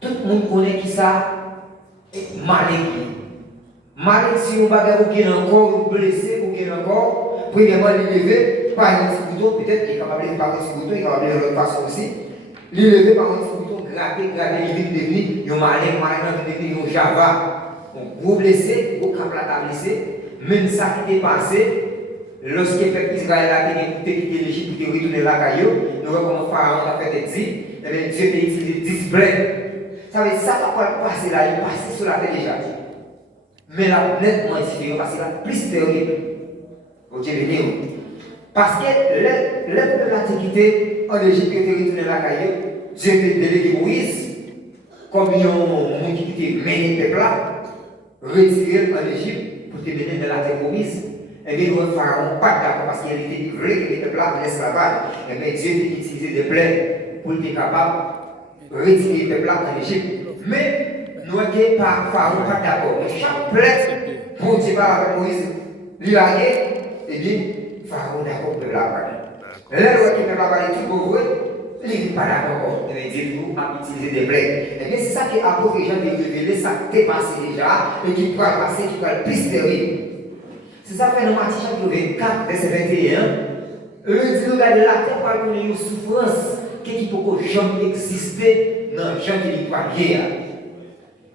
Tout le monde connaît qui ça? Maladie. Maladie, si vous n'avez pas encore, vous blessé, vous avez encore, premièrement, l'élever par un petit bouton, peut-être qu'il est capable de par un petit bouton, il est capable de l'autre façon aussi. L'élever par un petit bouton, gratter, il vient devenir, il devenir un Java. Donc, vous blessez, vous capable la blessé, même ça qui est passé, lorsque le peuple Israël a été quitté l'Égypte, qui est retourné la caillou, nous voyons comment Pharaon a fait des dits, et bien Dieu a utilisé 10 blés. Ça veut dire ça va pas passer là, il passe sur la terre déjà. Mais là, nettement différent, parce que là, plus terrible. Vous Dieu béni. Parce que l'Antiquité, en Égypte, qui était retourné la caillou, Dieu a délégué Moïse, comme il y a un monde qui était mené le peuple là, retiré en Égypte pour te mener de la terre promise. Et bien, le Pharaon pas d'accord parce qu'il était livré que le peuple là en esclavage. Et bien, Dieu a utilisé des plaies pour être capable de retirer le peuple là en Égypte. Mais nous n'étions pas Pharaon pas d'accord. Mais chaque plaie, pour Dieu par avec Moïse, lui a dit, et bien, Pharaon d'accord pour le peuple là. Là, le peuple là tout pauvre. Il n'est pas d'accord. Il veut dire nous à utiliser des plaies. Et bien, c'est ça que l'apôtre Jean a révélé, ça t'est passé déjà, et qui pourra passer, qui pourra le plus terrible. C'est ça fait dans Matthieu chapitre 24, verset 21. Le dit, regardez la terre par une souffrance qui peut jamais exister dans les gens qui croient guerre.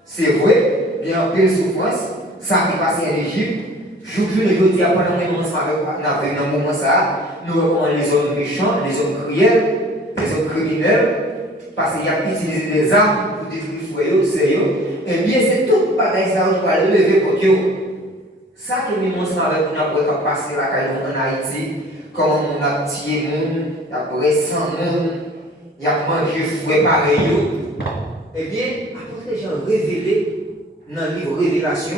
C'est vrai, il y a un peu de souffrance, ça qui passe en Égypte. Je ne veux dire pendant le moment ça, nous recommandons les hommes méchants, les hommes cruels, les hommes criminels, parce qu'il y a utilisé des armes pour détruire le foyer, sérieux. Et bien, c'est tout le bagage qui va lever pour Dieu. Ça que nous montrons avec nous après passer la caille en Haïti, comment on a tué les gens, après 100 monde, il a mangé fouet pareil. Eh bien, après les gens révélés dans le livre Révélation,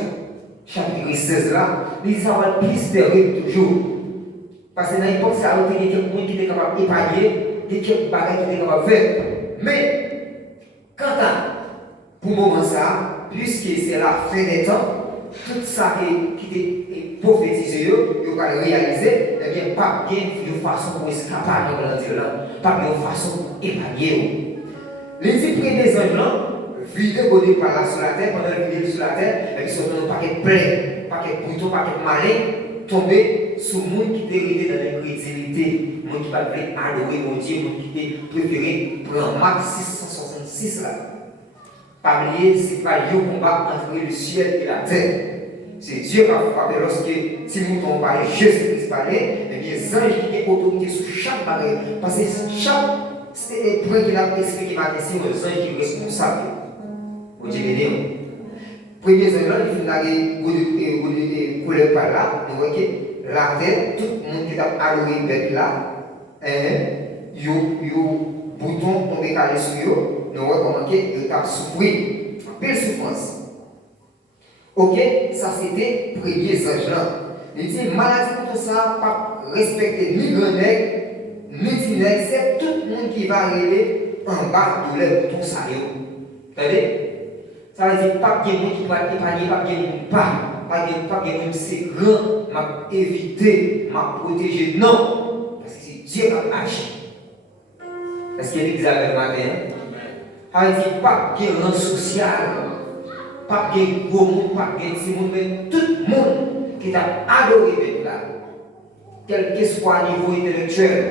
chapitre 16 là, ils ça va plus terrible toujours. Parce que dans l'époque, ça a été quelqu'un qui était capable d'épargner, quelques bagages qui étaient capables de faire. Mais, quant à, pour le moment ça, puisque c'est la fin des temps, tout ça qui est prophétisé, il va le réaliser, eh bien, pas bien de façon pour escapade dans le là, pas bien de façon épargnée. Les 10 premiers anges là, vidés au départ là sur la terre, pendant qu'ils étaient sur la terre, et puis sont un paquet plein, paquet bouton, paquet malin, tombé sur le monde qui était resté dans l'incrédulité, le monde qui va adorer mon Dieu, le monde qui était préféré prendre Marc 666 là. Pas oublier, ce n'est pas le combat entre le ciel et la terre. C'est Dieu qui a frappé lorsque, si nous avons parlé, Jésus-Christ parlait, et bien, les anges qui ont autorité sur chaque barrière. Parce que chaque point qu'il a expliqué ma question, les anges qui sont responsables. Vous Dieu béni. Premier ange, il faut aller couler par là, vous voyez, la terre, tout le monde qui a alloué avec là, il y a un bouton tombé calé sur eux. Nous recommandons qu'ils ont souffert, belle souffrance. Ok, ça c'était le premier ange là. Il dit, maladie contre ça, pas respecter ni grand nègre, ni petit nègre, c'est tout le monde qui va arriver en bas de leur bouton ça. Vous savez? Ça veut dire, pas de monde qui va épargner, pas de monde pas de monde c'est grand, m'a éviter, m'a protéger. Non, parce que c'est Dieu qui a agi. Est-ce qu'il y a l'église avec le matin? Ça veut dire pas de rang social, pas de gros monde, pas de petit monde, mais tout le monde qui t'a adoré d'être là, quel que soit le niveau intellectuel,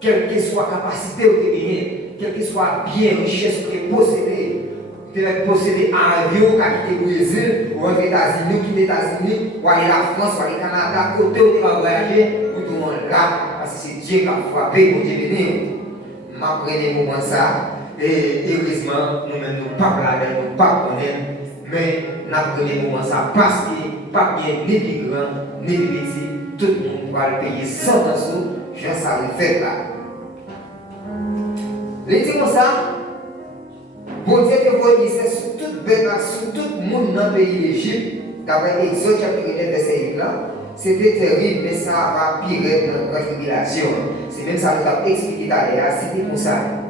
quelle que soit la capacité que tu as, quel que soit bien richesse que tu as possédé, tu as possédé un avion qui a quitté le Brésil, ou aux États-Unis, ou les États-Unis, ou aller la France, ou aller le Canada, côté où tu vas voyager, ou tout le monde là, parce que c'est Dieu qui a frappé, pour Dieu bénir. Je prenais des moments ça. Et heureusement, nous-mêmes, nous ne parlons pas là, nous ne parlons pas, mais nous prenons des moments ça parce que pas bien ni de grand, ni de petit, tout le monde va le payer sans dessous, je ça le fait là. Les dit comme ça, bon Dieu te voit c'est sur toute bête, sur tout le monde dans le pays d'Égypte, d'après Exode chapitre 1, verset 8 là, c'était terrible, mais ça va pire dans la tribulation. C'est même ça que nous avons expliqué d'ailleurs, c'était pour ça.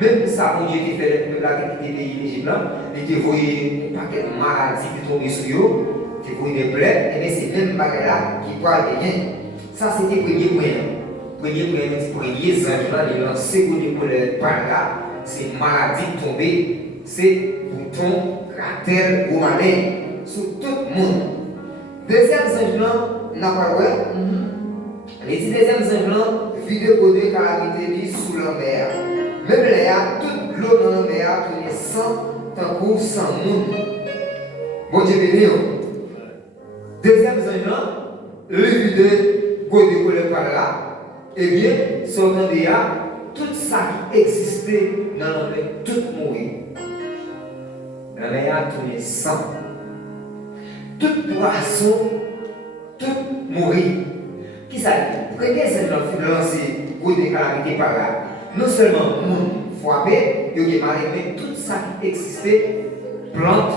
Même ça, mon Dieu qui fait le peuple qui était pays d'Égypte, il te voyait un paquet de maladies qui tombaient sur eux, il te voyait des plaies, et bien c'est même bagarre là qui parle de rien. Ça, c'était le premier point. Premier point, c'est le premier ange là, le second pour le par là, c'est maladie tombée c'est bouton caractère romané sur tout le monde. Deuxième sanglant, n'a pas ouais. Les deuxième sanglant, vidéo de calamité sous la mer. Même là, toute l'eau dans la mer, tourne sans, tant qu'on sans monde. Bon Dieu béni. Deuxième sanglant, le vidéo côté collé par là, eh bien, sortant de là, tout ça qui existait dans la mer, tout mourir. La mer a tourné sang. Tout poisson, tout mourir. Qui ça dit? Premier sanglant fut lancé pour des calamités par là. Non seulement le monde frappé, il y a mais tout ça qui existait, plantes,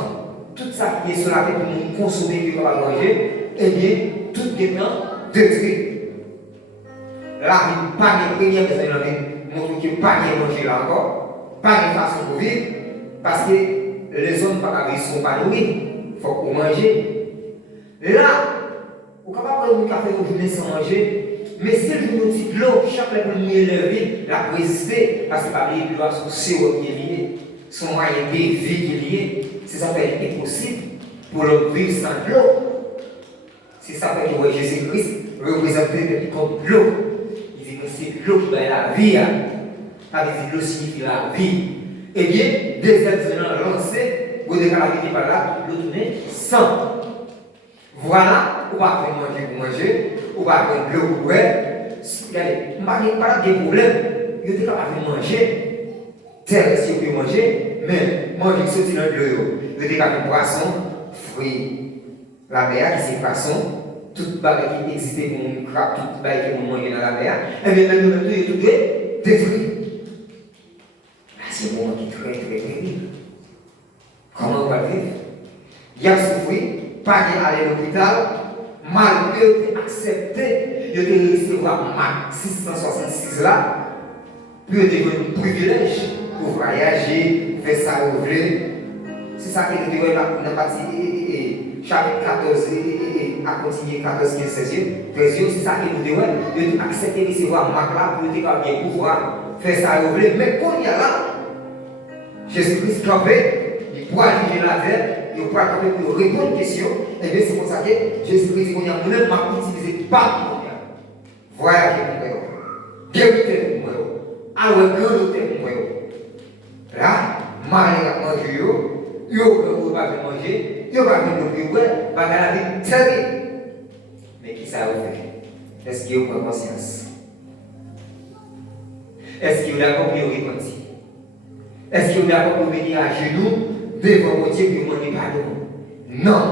tout ça qui est sur la terre pour nous consommer, qui va manger, eh bien, tout est détruit. Là, il n'y a pas de première personne qui montre qu'il n'y a pas de manger là encore, pas de façon pour vivre, parce que les hommes ne sont pas nourris, il faut qu'on mange. Là, on ne peut pas prendre un café pour journée sans manger. Mais si vous nous dites de l'eau, chaque fois que nous lever, la résister, parce que pas oublier que son CO qui est lié, son moyen de vie qui est lié, c'est ça fait impossible pour l'homme vivre sans l'eau. C'est ça fait que Jésus-Christ représente comme l'eau. Il dit que c'est l'eau qui va la vie. Ça veut dire que l'eau signifie la vie. Eh bien, des êtres lancés, vous avez calamité par là, l'eau tournée sans. Voilà, on va faire manger pour manger. On va prendre de l'eau pour boire. Regardez, pas de problème. Vous êtes capable de manger. Terre, si vous pouvez manger. Mais manger sorti dans l'eau. Vous êtes capable de poisson, fruits. La mer, qui c'est poisson. Toute bagarre qui existait pour nous crabe, toute bagarre qui nous manger dans la mer. Et bien, même le tout est tout détruit. Là, c'est un moment qui est très, très terrible. Comment on va vivre? Il y a souffert, pas d'aller à l'hôpital. Malgré accepté de recevoir MAC 666 là, peut devenir un privilège pour voyager, faire ça au vrai. C'est ça qui est dans la partie chapitre 14 et à continuer 14, 15, 16, 13, c'est ça qui nous dit, de accepter de recevoir MAC là pour bien pouvoir faire ça au vrai. Mais quand il y a là, Jésus-Christ campé, il pourra arriver la terre. Il pourra pour répondre aux questions, et bien c'est pour ça que Jésus-Christ dit qu'on a même pas utilisé pas de voyage pour moi. Guérité pour moi. Alors, grandité pour moi. Là, Marie a mangé, il va manger, il va venir nourrir, il va la vie terrible. Mais qui ça a fait? Est-ce qu'il y a conscience? Est-ce qu'il y a d'accord pour repentir? Est-ce qu'il y a d'accord pour venir à genoux? Devant mon Dieu pour demander pardon. Non.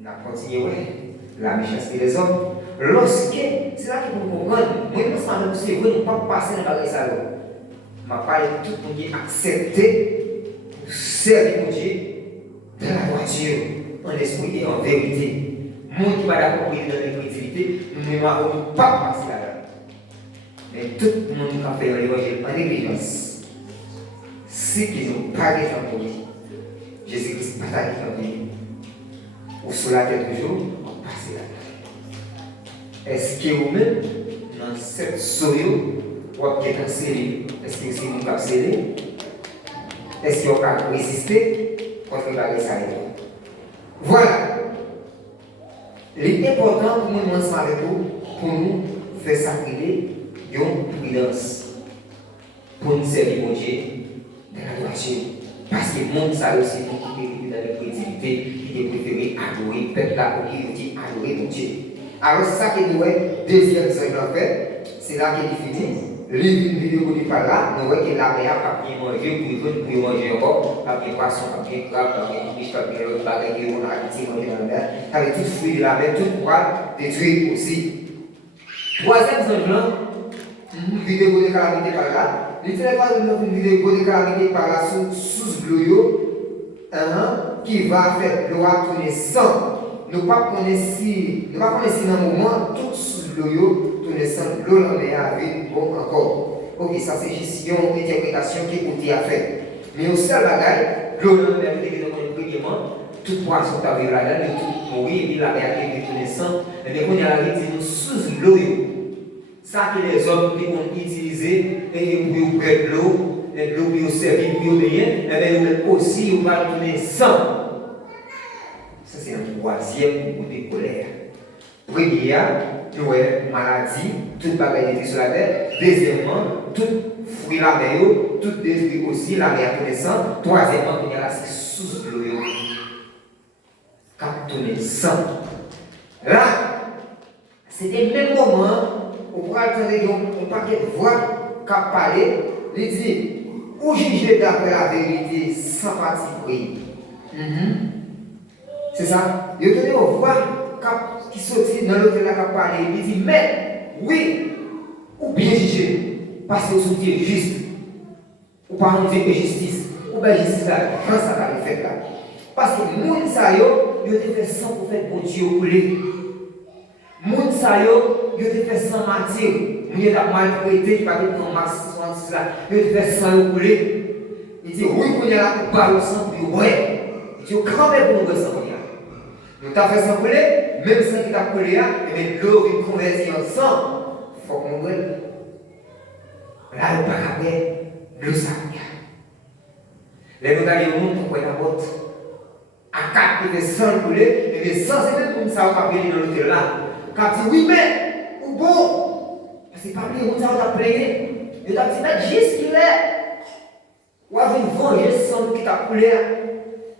On a continué, la méchanceté des hommes. Lorsque, c'est là qu'il faut comprendre, moi, je pense que nous ne pas passer dans la salon. Je parle de tout le monde qui a accepté pour servir mon Dieu dans la voiture, en esprit et en vérité. Moi qui va d'accord pour dans l'incrédulité, nous ne pouvons pas passer là. Mais tout le monde qui a fait l'évangile en négligence, si ils n'ont pas des gens pour lui, Jésus-Christ n'a pas dit ou sur la terre toujours, on passe là. Est-ce que vous-même, dans cette soyo, vous avez été scellé? Est-ce que vous avez scellé? Est-ce que vous avez résisté contre la ça? Voilà. Il est important pour nous ensemble avec vous, pour nous faire sacrer une prudence, pour nous servir mon Dieu dans la voiture. Parce que le monde, ça aussi, qui est dans la crédibilité, qui est préféré adorer, peuple là, qui dit adorer mon Dieu. Alors, c'est ça qui est deuxième segment fait, c'est là qu'il est fini. Une vidéo qui par là, nous voyons que la mer a bien mangé, pour manger encore, pas bien poisson, pas bien crabe, pas bien fiche, pas bien l'autre bagaille qu'on a habitué manger dans la mer, avec tout fruit de la mer, tout poil détruit aussi. Troisième segment, une vidéo de calamité par là. Il fait une vidéo de calamité par la sous l'eau qui va faire l'eau tourner sans. Nous ne pas connaître si dans le moment tout sous l'eau tourner sans l'eau dans les avec bon encore. Ok, ça c'est juste une interprétation qui est pour à faire. Mais au seul bagage, l'eau dans les avec premièrement, tout poisson qui arrive là-dedans, tout mourir, et puis la mer qui tourner sans. Et bien, on y a la vie sous l'eau. Ça que les hommes qui ont utilisé pour prendre l'eau, et l'eau qui servi pour obéir, et bien nous aussi, on va donner 100. Ça, c'est un troisième coup de colère. Première, nous avons maladie, toute bagaille sur la terre. Deuxièmement, tout fruit la mer, tout détruit aussi, la mer connaissant. Troisièmement, il y a la sous l'eau. Captonner 100. Là, c'était le même moment où on attendre un paquet de voix qui a parlé, il dit, ou juger d'après la vérité sans parti pris. C'est ça. Il y a une voix qui sortit dans l'hôtel qui a parlé, il dit, mais oui, ou bien juger, parce que vous Dieu juste, ou pas nous dire que justice, ou bien justice là, quand ça va le faire là. Parce que les gens, ils ont fait sans pour faire bon Dieu couler. Les gens, ils ont fait sans mentir. Ils ont maltraité, ils ont fait Max 66 là. Ils ont fait sans couler. Il dit, oui, qu'on y a là pour parler sans pour ouais. Il dit, quand même pour nous sans couler. Nous avons fait sans couler, même sans qu'il a coulé là, et bien l'eau vient convertir en sang. Il faut qu'on brûle. Là, on ne peut pas faire l'eau ça. Les gens, ils ont pour la botte. À 4 qui fait 100 coulées, et bien 100 c'est même comme ça, on va payer dans l'hôtel là. Quand dit oui, mais, ou bon, parce que pas oublier, on va payer. Et tu as dit, mais juste qu'il est. Ou avez venger 100 qui t'a coulé.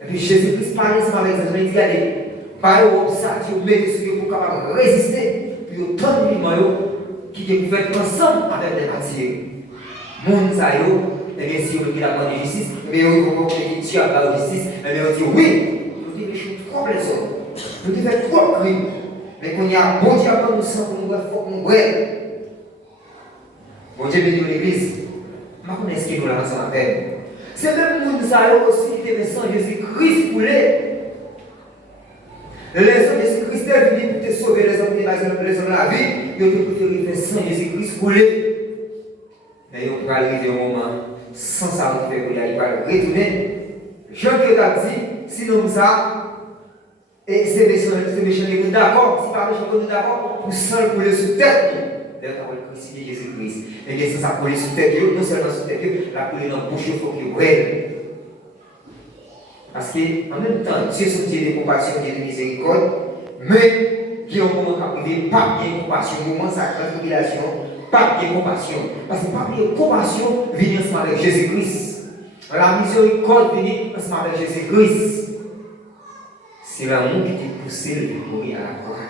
Et puis Jésus-Christ parlait avec les gens, il dit, allez, parlez au ça, tu mettez sur vous pour capable de résister, puis autant de moyens qui te fait ensemble avec les matières. Moun sa yo, et bien si on dit la bonne justice, et bien on va dire Dieu a la justice, et bien on dit oui. Nous devons trop les hommes. Nous devons faire trop de crimes. Mais quand il y a un bon Dieu à nous sens pour nous voir, il faut qu'on voit. Bon Dieu bénit l'église. Je ne sais pas ce qu'il nous l'a ensemble à faire. C'est même nous aussi qui devons sans Jésus-Christ pour les. Les hommes de Jésus-Christ est venu pour te sauver, les hommes de la vie. Ils ont préféré faire sans Jésus-Christ pour les. Et on peut arriver au moment sans ça, il va retourner. Jean-Pierre a dit, sinon ça, et c'est méchant, ils sont d'accord, si pas méchant, ils sont d'accord, pour seul couler sous tête. D'ailleurs, on va crucifier Jésus-Christ. Et bien, si ça coule sous tête, non seulement sous tête, la couler dans la bouche, il faut qu'il brûle. Parce qu'en même temps, Dieu est Dieu de compassion, Dieu de miséricorde, mais il y a un moment qui arrive, pas bien compassion, un moment ça tribulation, pas bien compassion. Parce que pas bien compassion vient ensemble avec Jésus-Christ. La miséricorde vient ensemble avec Jésus-Christ. C'est l'amour qui t'a poussé de mourir à la croix.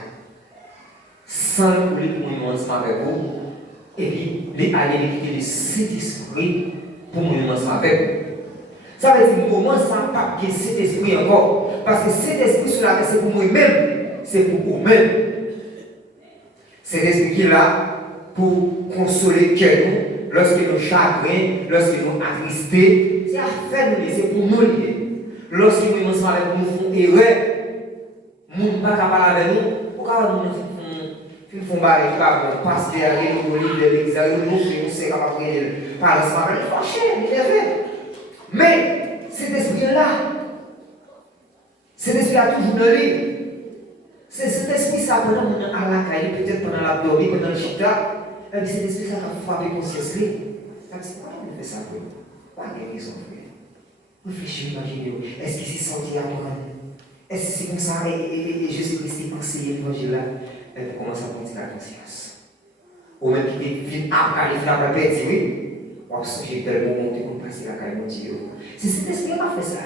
Sans le mourir ensemble avec vous. Et puis, les aller quitter le Saint-Esprit pour mourir ensemble avec vous. Ça veut dire que moment sans pas que cet esprit encore. Parce que cet esprit sur la terre, c'est pour moi-même. C'est pour vous-même. Cet esprit qui est là pour consoler quelqu'un lorsque nous chagrin, lorsque nous attristés. C'est à faire nous, c'est pour nous lier. Lorsque nous sommes avec nous, nous faisons erreur. Nous ne sommes pas capables avec nous. Pourquoi nous faisons barrer, nous passons derrière nous, nous livres de l'église, nous sommes capables de parler ensemble. Il faut cher, il est vrai. Mais cet esprit-là, cet esprit a toujours dans lui. C'est cet esprit ça pendant à la caille, peut-être pendant la dormie, pendant le chita. Et puis cet esprit ça a frappé conscience. Ça dit, pourquoi on fait ça pour nous? Pas de raison, frère. Réfléchissez, imaginez-vous. Est-ce qu'il s'est senti à moi? Est-ce que c'est comme ça et Jésus-Christ a enseigné l'évangile là? Et puis commence à prendre la conscience. Ou même qui vient après, il vient après, il dit oui. On se souvient tellement monter pour passer la caille, mon Dieu. C'est cet esprit qui a fait ça.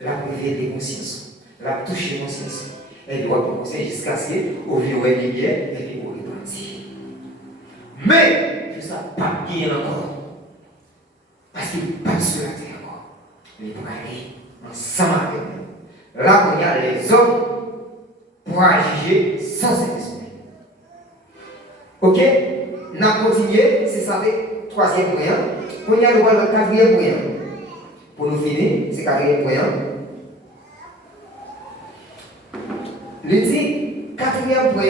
La privé des consciences. La toucher conscience. Elle doit commencer jusqu'à ce qu'au vieux et bien, elle est au repentir. Mais, je ne sais pas bien encore. Parce qu'il n'est pas sur la terre encore. Mais pour aller ensemble avec nous. Là, il y a les hommes pour agir sans cet esprit. Ok? On a continué, c'est ça le troisième point. On y a le quatrième point. Pour nous finir, c'est le quatrième point. Il dit, quatrième point,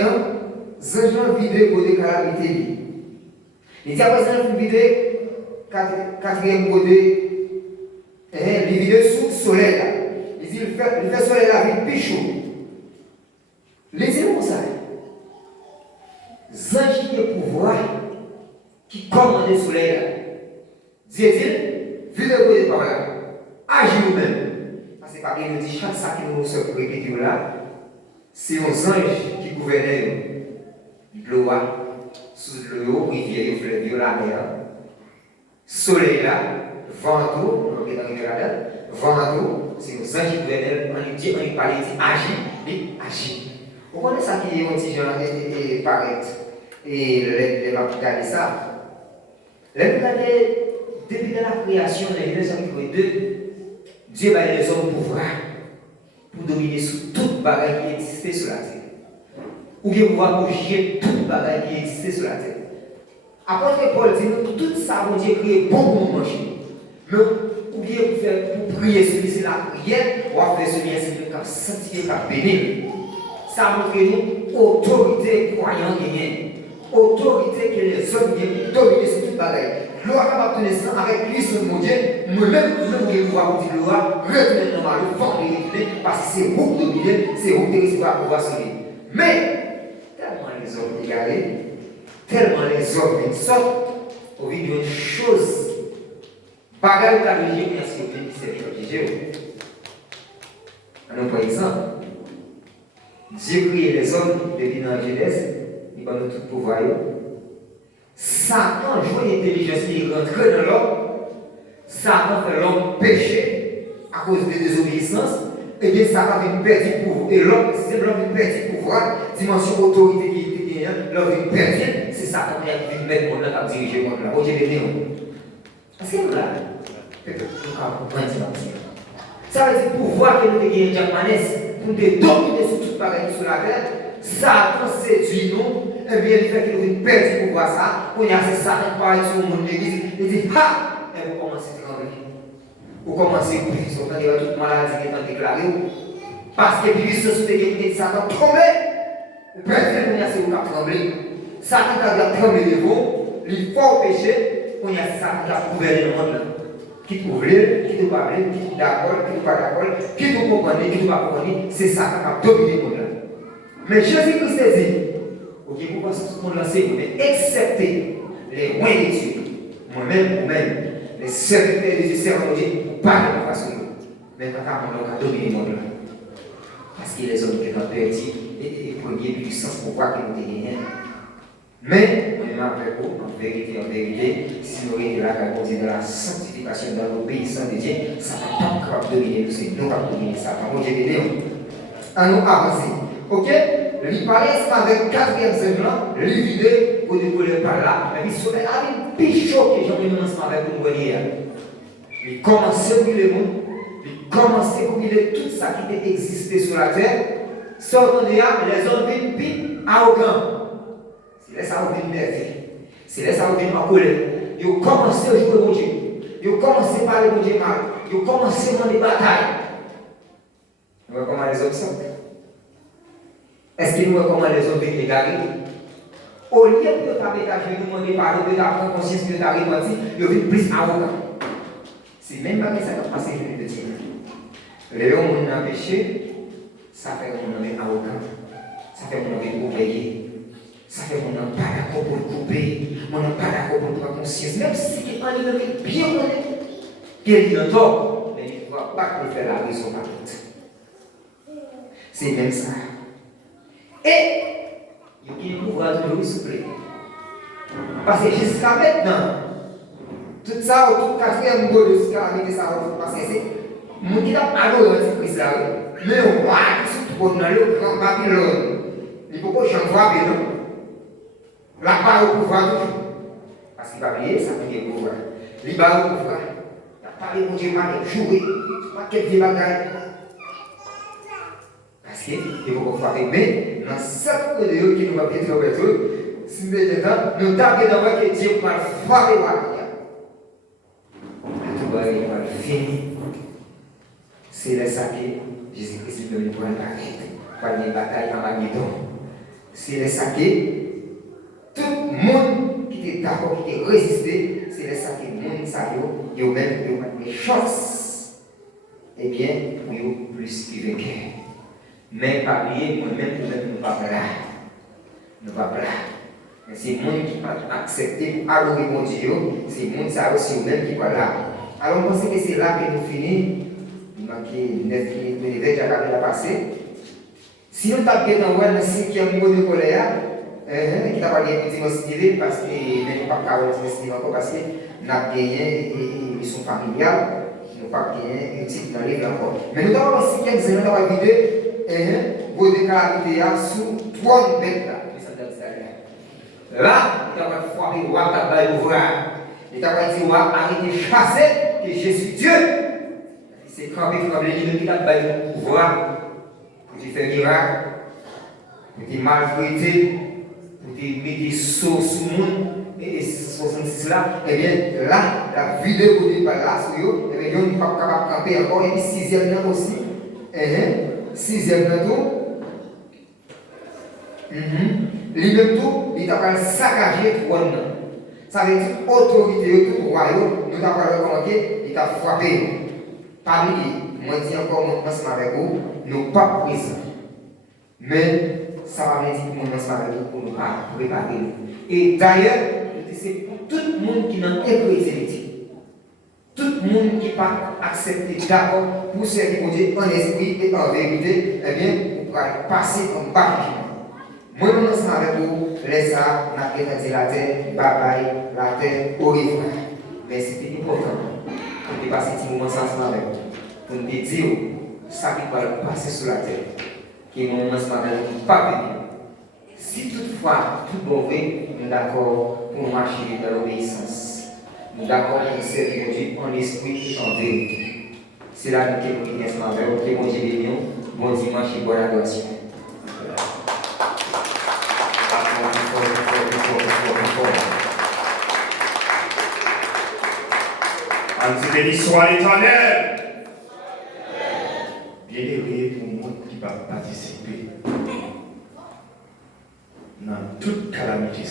Jean vidé de calamité. Il dit, après ça, il vidé, quatrième côté, il vidé sous le soleil. Il dit, il fait soleil la vie plus chaud. Il dit, comme ça. Zange qui est pouvoir, qui commande le soleil. Dit-il, agir nous-mêmes. Parce que Papier nous dit chaque ça que nous sommes répétés là, c'est un ange qui gouvernait l'eau, sous l'eau, rivière, fleuve, la mer. Soleil là, vent d'eau, on est dans le vent d'eau, c'est un ange qui gouvernait, on lui dit, on lui parle, il dit agir, il agit. Vous connaissez ça qui est un petit genre et paraître. Et les va regarder ça. Les regarder depuis la création de l'Église Dieu a les hommes pouvoir pour dominer sur toute bagaille qui existait sur la terre. Ou bien pouvoir bouger toute bagaille qui existait sur la terre. Après Paul dit nous, tout ça, mon Dieu, créé bon pour manger. Mais, ou bien pour prier celui-ci la prière, on va faire celui-ci comme sanctifié, comme béni. Ça montre nous autorité croyant gagnée. Autorité que les hommes viennent dominer sur toute bagaille. Gloire capable de tenir avec lui, c'est mon Dieu. Moi-même, je vais pouvoir dire gloire, retourner normal, le fond de retourner, parce que c'est vous dominer, c'est vous qui recevoir pouvoir sauver. Mais, tellement les hommes égarés, tellement les hommes sortent, au vu d'une chose, bagaille de la vie, merci au pays qui s'est fait Jésus. Par exemple, Dieu créé les hommes depuis dans la Genèse, il va nous tout pouvoir. Satan joue l'intelligence, il rentre dans l'homme. Satan fait l'homme pécher à cause de désobéissance. Et bien Satan vient perdre du pouvoir. Et l'homme, si l'homme vient perdre du pouvoir, dimension autorité qui était gagnée, l'homme vient perdre, c'est Satan qui vient mettre le monde là, qui dirige le monde là. Oh, j'ai vécu. Est-ce que là, peut-être que nous avons compris ça. Ça veut dire pouvoir que nous avons gagné Jack Manès pour nous dominer sur toute bagaille sur la terre. Satan séduit nous, et bien il fait qu'il nous perd pour voir ça. On y a ces Satan qui parle sur le monde de l'église, il dit ha! Et vous commencez à trembler. Vous commencez à courir, vous avez toute maladie qui est déclarée. Parce que puissance de l'église de Satan tombe, vous perdez le monde, c'est vous qui tremblez. Satan qui a tremblé de vous, il faut pécher, on y a Satan qui a gouverné le monde là. Qui te voulait, qui te parlait, qui te d'accord, qui te pas d'accord, qui te comprend, qui te pas comprendre, c'est Satan qui a dominé le monde là. Mais Jésus-Christ a dit, ok, vous pensez que tout le monde l'a c'est, mais excepté les rois de Dieu, moi-même, vous-même, les serviteurs de Dieu, servants de Dieu, vous parlez de façon. Mais quand on a dominé le monde là, parce que les hommes qui ont perdu et première puissance pour voir qu'ils ont gagné. Mais, on est avec vous, en vérité, si nous étions là, quand on dit dans la sanctification, dans l'obéissance de Dieu, ça ne va pas capable de dominer nous, c'est nous qui avons dominé ça. Par contre, j'ai dit, à nous avancer. Ok? Il parlait avec quatrième segment, l'idée pour décoller par là. Mais il serait avec pichot que j'ai mis ensemble avec vous hier. Il commençait à brûler le monde, il commençait à brûler tout ça qui existait sur la terre. Sortant de là, les hommes viennent plus arrogants. C'est là ça viennent nerveux. C'est là ça viennent en colère. Ils ont commencé à jouer au Dieu. Ils ont commencé à parler au Dieu mal. Ils ont commencé à mener bataille. Vous voyez comment les hommes sont? Est-ce que nous voyons comment les hommes viennent égarés? Au lieu de nous demander pardon, de prendre conscience que tu as réparti, ils viennent plus arrogants. C'est même pas que ça va passer de Dieu. Les gens qui ont péché, ça fait qu'on est arrogant. Ça fait qu'on est oublié. Ça fait qu'on n'est pas d'accord pour le couper. On n'est pas d'accord pour prendre conscience. Même si on est bien honnête, qu'il y a un tort, mais il ne faut pas que faire la raison par contre. C'est même ça. Et il y a un pouvoir de nous souffler. Parce que jusqu'à maintenant, tout ça, tout quatrième mot de ce qui a arrivé, ça va passer. C'est mon qui a parlé de Christ là. Mais on voit tout dans le grand Babylone. Il ne faut pas changer de nom. La part au pouvoir toujours. Parce qu'il va payer, ça peut dire pouvoir. Il va au pouvoir. Il a parlé de Dieu, il va jouer. Pas quelques bagages. Parce qu'il faut qu'on fasse. Mais dans cette vidéo qui nous va bien trouver, si nous tapons dans le que Dieu va frapper la vie. Tout va finir. C'est là ça que Jésus-Christ est venu pour une bataille en Magnédon. C'est là ça que tout le monde qui était d'accord, qui était résisté, c'est là ça que le monde s'est eu même des chances. Eh bien, nous plus que vainqueurs. Mais pas oublier, moi-même, nous ne sommes pas là. Nous ne sommes pas là. Mais c'est le monde qui va accepter pour adorer mon Dieu, c'est le monde ça aussi même qui va là. Alors, on pense que c'est là que nous finissons il manquait 9 minutes, mais déjà qu'à la passer. Si nous avons dans le 5e mot de colère, qui t'a pas gagné petit civil parce que nous pas parler de civil encore parce que nous avons gagné une mission familiale, nous pas gagné une petite dans le livre encore. Mais nous avons le 5e, c'est nous avons vidé vos déclarations sous 3 bêtes là. Là, il t'a frappé le roi t'a l'ouvrage. Il t'a dit roi arrêtez de chasser que je suis Dieu. C'est campé comme les livres qui t'a l'ouvrage. Pour te faire miracle, pour te maltraiter, pour te mettre des sauts sous le monde, et 66 là, et bien là, la vidéo que tu parles là, et bien on n'est pas capable de camper encore, et puis 6e là aussi, 6e là tout, lui-même tout, il t'a pas saccagé 3 ans. Ça veut dire autorité, tout royaume, nous t'a pas recommandé, il t'a frappé. Parmi moi, je dis encore, moi, ensemble avec vous, nous pas présents. Mais ça va me dire que nous ensemble avec vous pour nous préparer. Et d'ailleurs, c'est pour tout le monde qui n'a pas été tout le monde qui n'a pas accepté d'accord pour servir mon Dieu en esprit et en vérité, eh bien, vous pourrez passer en bas. Moi, nous ensemble avec vous, laissez ça, on a dit la terre, bye la terre, au revoir. Mais c'était important. On est passé un petit moment ensemble avec vous. Pour nous dire ça qui va passer sur la terre, qui est mon ensemble pas venir. Si toutefois tout mauvais, nous sommes d'accord pour marcher dans l'obéissance. Nous sommes d'accord pour servir Dieu en esprit et en vérité. C'est là que nous sommes ensemble avec vous. Bon Dieu béni, bon dimanche et bonne adoration. Béni soit l'Éternel. Bien-aimé pour le monde qui va participer dans toute calamité.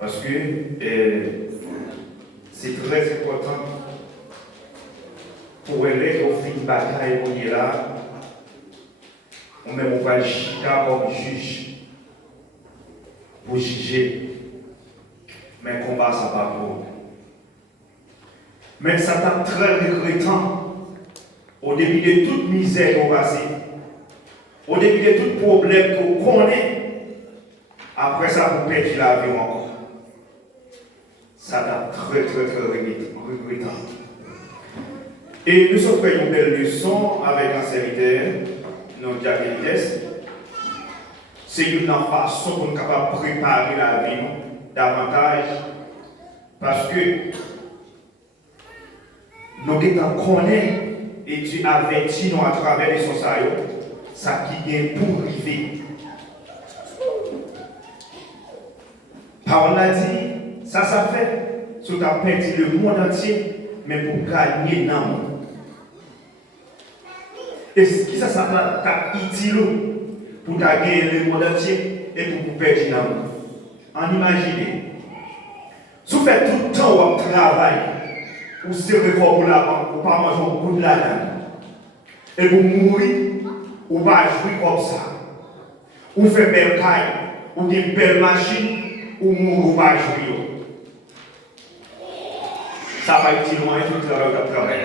Parce que c'est très important pour les qui ont une bataille pour y là, on même on va le chita comme juge pour juger. Mais le combat, ça va pour. Mais ça t'a très regrettant au début de toute misère qu'on passe, au début de tout problème qu'on connaît, après ça, vous perdez la vie encore. Ça t'a très regrettant. Et nous sommes fait une belle leçon avec un serviteur, notre diabétes. C'est une façon pour nous capable de préparer la vie davantage, parce que nous connaissons et Dieu avertit nous à travers les sociétés, ça qui vient pour arriver. Parole a dit, ça fait, si tu as perdu le monde entier, mais pour gagner dans le monde. Et ce qui ça t'a utile pour gagner le monde entier et pour perdre dans le monde. En imaginez, si vous faites tout le temps où travail, ou servez fort pour la banque, ou pas manger un coup de la dame, et vous mourir, ou pas jouer comme ça, ou faire belle caille, ou une belle machine, ou mourir ou pas jouer. Ça va être loin tout le travail.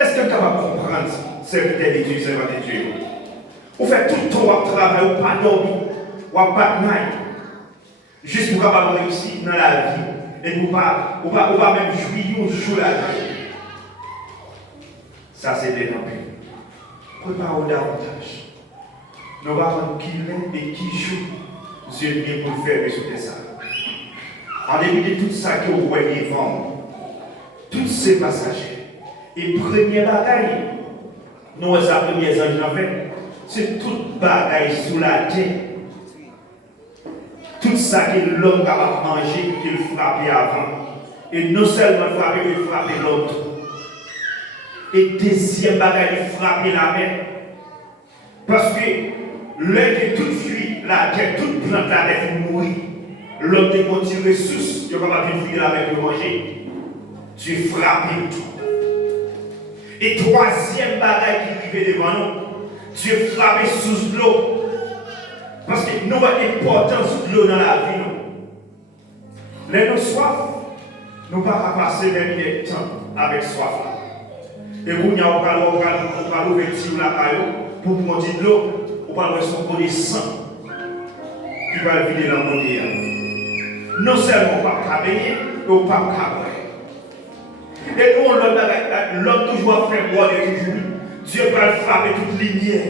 Est-ce que tu vas comprendre serviteur de Dieu, serviteur de Dieu? Vous faites tout le temps de travail, ou pas dormir, ou pas de main, juste pour capable réussir dans la vie, et pour pas même jouir ou jouer la vie. Ça, c'est des rampes. Préparez-vous davantage. Nous allons prendre qui l'est et qui joue. Dieu vient pour faire résulter ça. En début de tout ça que vous voyez vendre, tous ces passagers, et première bagaille, nous avons la première ange en fait, c'est toute bagaille sous la terre. Tout ça que l'homme capable de manger, qu'il frappait avant. Et non seulement frapper, mais frapper l'autre. Et deuxième bagaille, il frapper la main. Parce que l'homme est tout fuit, la terre, toute plante la terre pour mourir. L'homme est continué ressources, il est capable de fuir la main pour manger. Tu frappes tout. Et troisième bagaille qui arrive devant nous, tu es frappé sous l'eau. Parce que nous avons l'importance de l'eau dans la vie. Les nous soif, Nous ne pouvons pas passer des temps avec soif. Et vous, on va ouvrir la caillou pour prendre de l'eau, on va avoir son connaissant qui va vider la monnaie. Non seulement pas travailler, mais pas travailler. Et nous, l'homme toujours fait boire et toujours. Dieu va frapper toute lumière.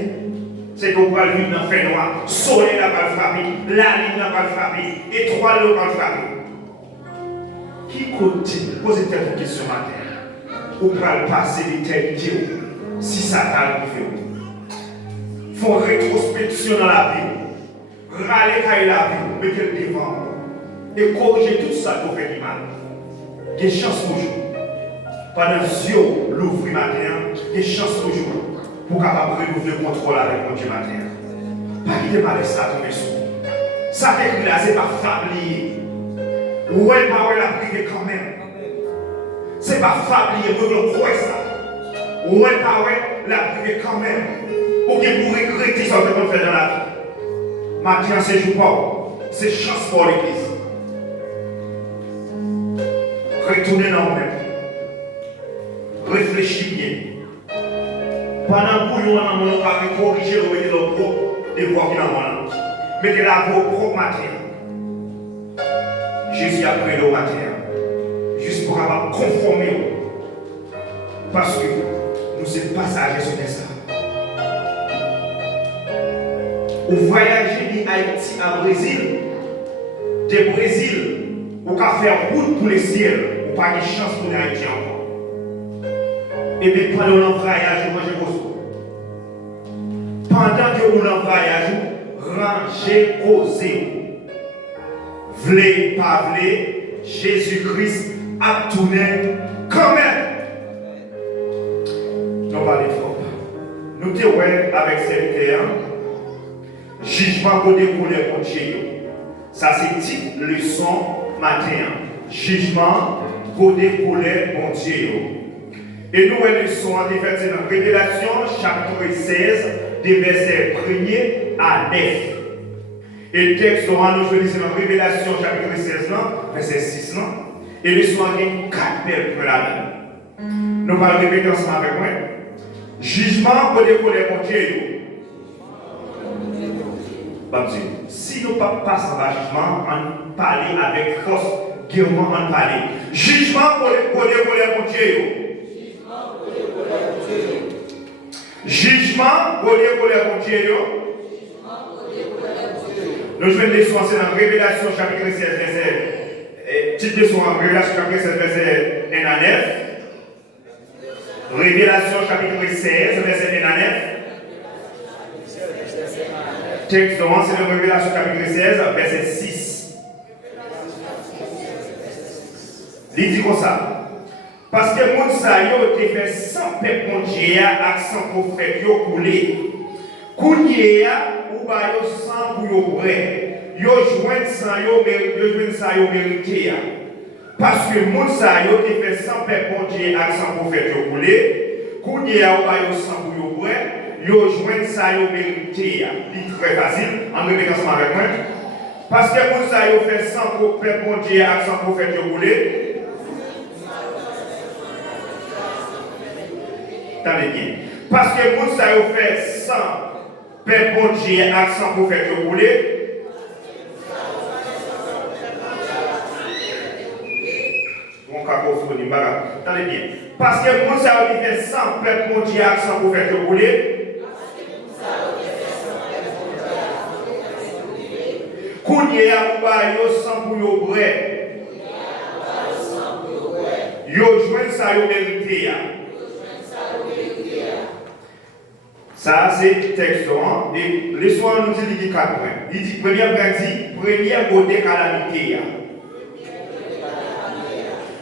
C'est qu'on va vivre dans le fait noir. Le soleil va frapper, la lune va frapper, étoile va frapper. Qui côté, posez cette question matin, ou va passer l'éternité si Satan fait. Font rétrospection dans la vie, râler quand il a vu, mettez le devant et corriger tout ça pour faire du mal. Il y a chance toujours. Pendant que Dieu l'ouvre matin, il y a chance toujours pour capable renouveler le contrôle avec mon Dieu matin. Pas quitter mal ça tomber sur. Ça qui est là, c'est pas fablier. Ouais, pas la privé quand même. C'est pas fablier, vous le croyez ça. Ouais, pas la privé quand même. Ou bien vous regrettez ce que vous faites dans la vie. Matin, c'est jour pas. C'est chance pour l'église. Retournez dans vous-même. Réfléchis bien. Pendant que vous avez corrigé le propre devoir finalement. Mettez la vos propres matières. Jésus a pris le matin, juste pour avoir conformé. Parce que nous sommes passagers sur ça. Vous voyagez d'Haïti à Brésil, de Brésil, vous pouvez faire route pour le ciel, vous n'avez pas de chance pour Haïti encore. Et puis pendant le voyage, vous mangez vos. Pendant que vous en voyage, rangez vos. Vlez, pas vlez, Jésus-Christ a tourné quand même. Nous parlons trop. Nous te voyons avec cette terre, jugement pour décoller contre Dieu. Ça c'est petite leçon matin. Jugement pour décoller contre Dieu. Et nous voyons leçon en fait dans Révélation chapitre 16, des versets 1er à 9. Et le texte aura nous choisi dans Révélation chapitre 16, verset 6. Et le soir, il y a 4 belles pour la vie. Nous allons répéter ensemble avec moi. Jugement pour décoller mon Dieu. Si nous ne passons pas sans jugement, on parle avec force, guerrement on parle. Jugement pour décoller mon Dieu. Jugement pour décoller mon Dieu. Nous jouons des soins dans Révélation chapitre 16, verset. Titre de soins, Révélation chapitre 16, verset 1 à 9. Révélation chapitre 16, verset 1 à 9. Texte de c'est le Révélation chapitre 16, verset 6. Il dit comme ça. Parce que mon sayo te fait sans peuple mon Dieu, accent prophète yo coulé. Kounyea ou ba yo sang pour yo vrai. Yo joint sang yo mérité. Parce que mon sayo te fait sans peuple mon Dieu, accent prophète yo coulé. Kounyea ou ba yo sang pour yo vrai. Yo joint sang yo mérité. C'est très facile. En répétant ensemble avec moi. Parce que mon sayo fait sans peuple mon Dieu, accent prophète yo coulé. Attendez bien. Parce que vous savez faire sans père bon Dieu, accent pour faire que vous voulez. Mon cacophonie, attendez bien. Parce que vous savez faire sans père bon Dieu, accent pour faire que vous voulez. Kounye a ouba yo sans pour yo vrai. Yo jouen ça yo mérité. Ça, c'est le texte. Et l'histoire nous dit 4 points. Il dit, première côté calamité.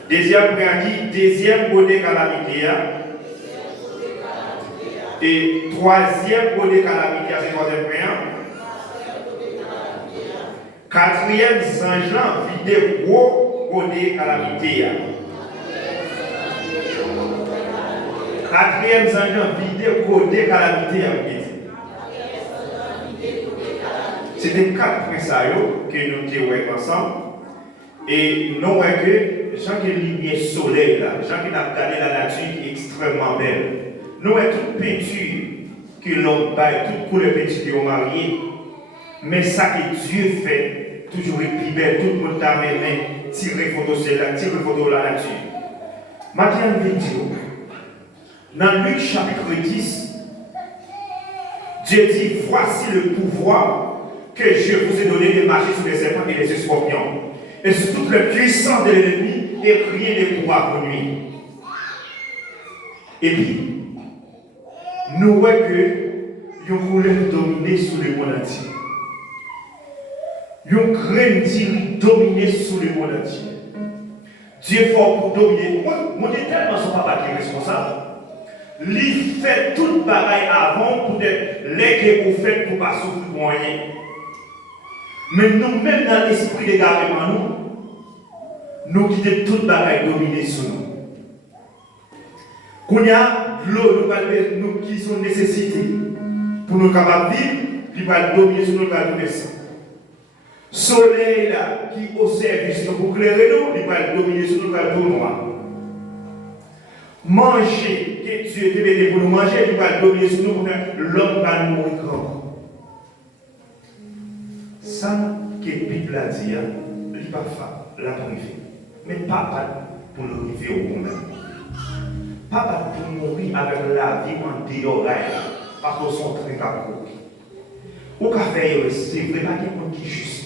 Deuxième point dit, deuxième côté calamité. Et troisième côté calamité, c'est le troisième point. Quatrième ange, vide gros côté calamité. Quatrième ange, vide côté calamité. C'était 4 points que nous disons ensemble. Et nous voyons que Jean qui lumière soleil là, Jean qui a regardé la nature qui est extrêmement belle. Nous avons toute peinture que l'homme baille, toute couleur peinture qui est mariée. Mais ça que Dieu fait, toujours est plus belle. Tout le monde a même tiré photo de la nature. Maintenant, on veut dire, dans Luc chapitre 10, Dieu dit, voici le pouvoir que je vous ai donné de marcher sur les serpents et les scorpions. Et sur toute la puissance de l'ennemi, et rien ne pourra vous nuire. Et puis, nous voyons que nous voulons dominer sur le monde entier. Nous voulons dominer sur le monde entier. Dieu est fort pour dominer. Moi, je tellement son papa qui est responsable. Il fait tout pareil avant pour les que vous faites pour ne pas souffrir pour rien. Mais nous-mêmes, dans l'esprit de gouvernement, nous quittons toute bagaille dominée sur nous. Quand il y a l'eau, nous qui sont nécessités pour nous capables de vivre, qui va dominer sur nous dans le sang. Soleil là, qui au service pour éclairer nous, il va dominer sur nous dans le noir. Manger, que Dieu te met pour nous manger, il va dominer sur nous pour faire l'homme va nous mourir encore. Ça que la Bible a dit, il n'est pas la privé. Mais pas pour nous arriver au condamné. Pas pour mourir avec la vie en dehors, parce qu'on sont très capables. Au café, c'est vrai, pas quelqu'un qui est juste.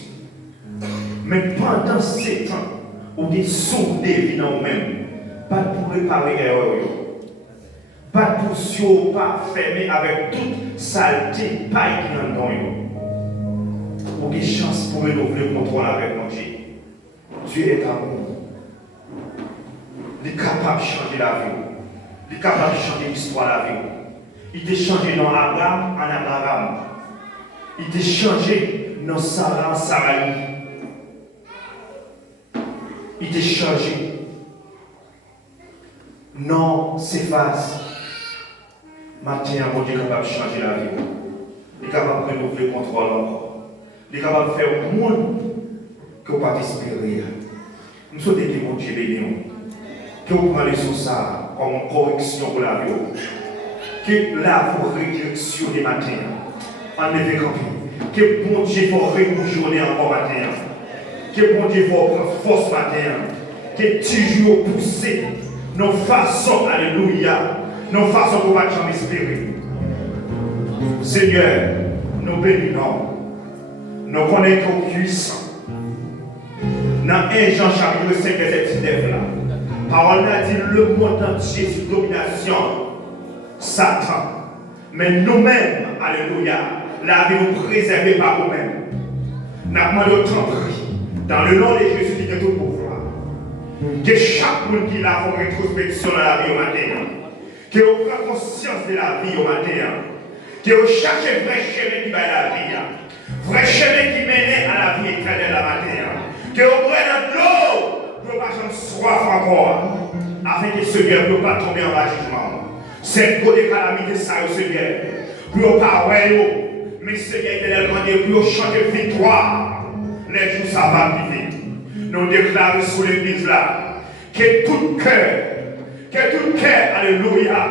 Mais pendant 7 ans, on est sourd des vies dans nous-mêmes. Pas pour réparer l'erreur. Pas pour se pas fermer avec toute saleté, paille qui est dans nous. Pour des chances pour renouveler le contrôle avec mon Dieu. Dieu est amour. Il est capable de changer la vie. Il est capable de changer l'histoire de la vie. Il t'a changé dans Abraham en Abraham. Il t'a changé dans Sarah en Sarai. Il t'a changé. Non, c'est face. Maintenant, mon Dieu est capable de changer la vie. Il est capable de renouveler le contrôle encore. Il est capable de faire au monde que vous ne pouvez pas espérer. Nous souhaitons que mon Dieu bénisse. Que vous prenez sur ça comme correction pour la vie. Que là, vous redirectionnez matin. En effet, que bon Dieu vous rejoindre encore matin. Que bon Dieu vous prenne force matin. Que toujours pousser nos façons, alléluia, nos façons pour ne pas jamais espérer. Seigneur, nous bénissons. Nous connaissons puissant. Dans 1 Jean chapitre 5, verset 19 là. Parole a dit le monde entier sous domination Satan. Mais nous-mêmes, alléluia, la vie nous préservée par nous-mêmes. Nous demandons autant pris dans le nom de Jésus qui est tout pouvoir. Que chaque monde qui a une rétrospection dans la vie au matin, que vous preniez conscience de la vie au matin, que vous cherchez vrai chemin qui va à la vie, vrai chemin qui mène à la vie éternelle à matin, que vous preniez de l'eau. Pour ne pas jamais soif encore, afin que ce Seigneur ne peut pas tomber en bas jugement. Cette côté calamité, ça, Seigneur, pour ne pas ouais, mais Seigneur est demandé pour chanter victoire. Les jours, ça va arriver. Nous déclarons sur l'église là, que tout cœur, alléluia,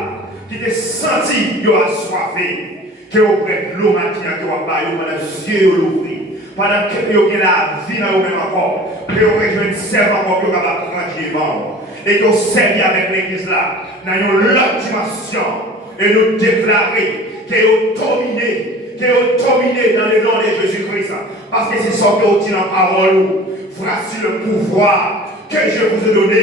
qui est senti, il a soifé, que vous prêtez l'eau matin, que vous baillez, les yeux l'ouvrir. Pendant que vous avez la vie dans vous-même encore, que vous rejoignez servant encore, que vous avez prendre devant. Et que vous servez avec l'église là, dans une autre dimension. Et nous déclarer que vous dominez dans le nom de Jésus-Christ. Parce que c'est ça que vous dites dans la parole. Voici le pouvoir que je vous ai donné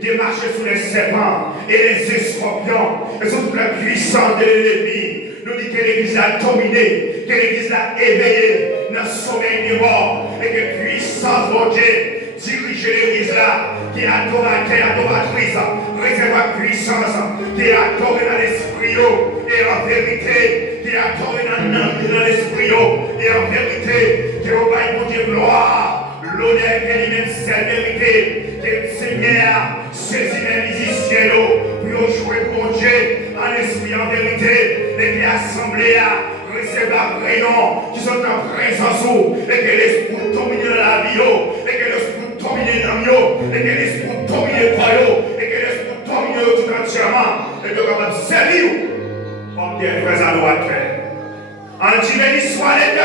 de marcher sur les serpents et les scorpions et sur toute la puissance de l'ennemi. Nous dit que l'église a dominé, que l'église a éveillé dans le sommeil des morts et que puissance de Dieu dirige l'église là, qui est adoratrice, réserve la puissance, qui est adorée dans l'esprit et en vérité, qui est adorée dans l'esprit et en vérité, qui est au bail mon Dieu gloire, l'honneur et lui-même c'est vérité, que le Seigneur saisit les musiciens pour jouer pour mon Dieu en esprit en vérité. Et que l'assemblée a reçu la prénom qui sont en présence et que l'esprit domine dans la vie et que l'esprit domine dans nous et que l'esprit domine des vrais adorateurs. En dit béni soit l'Éternel.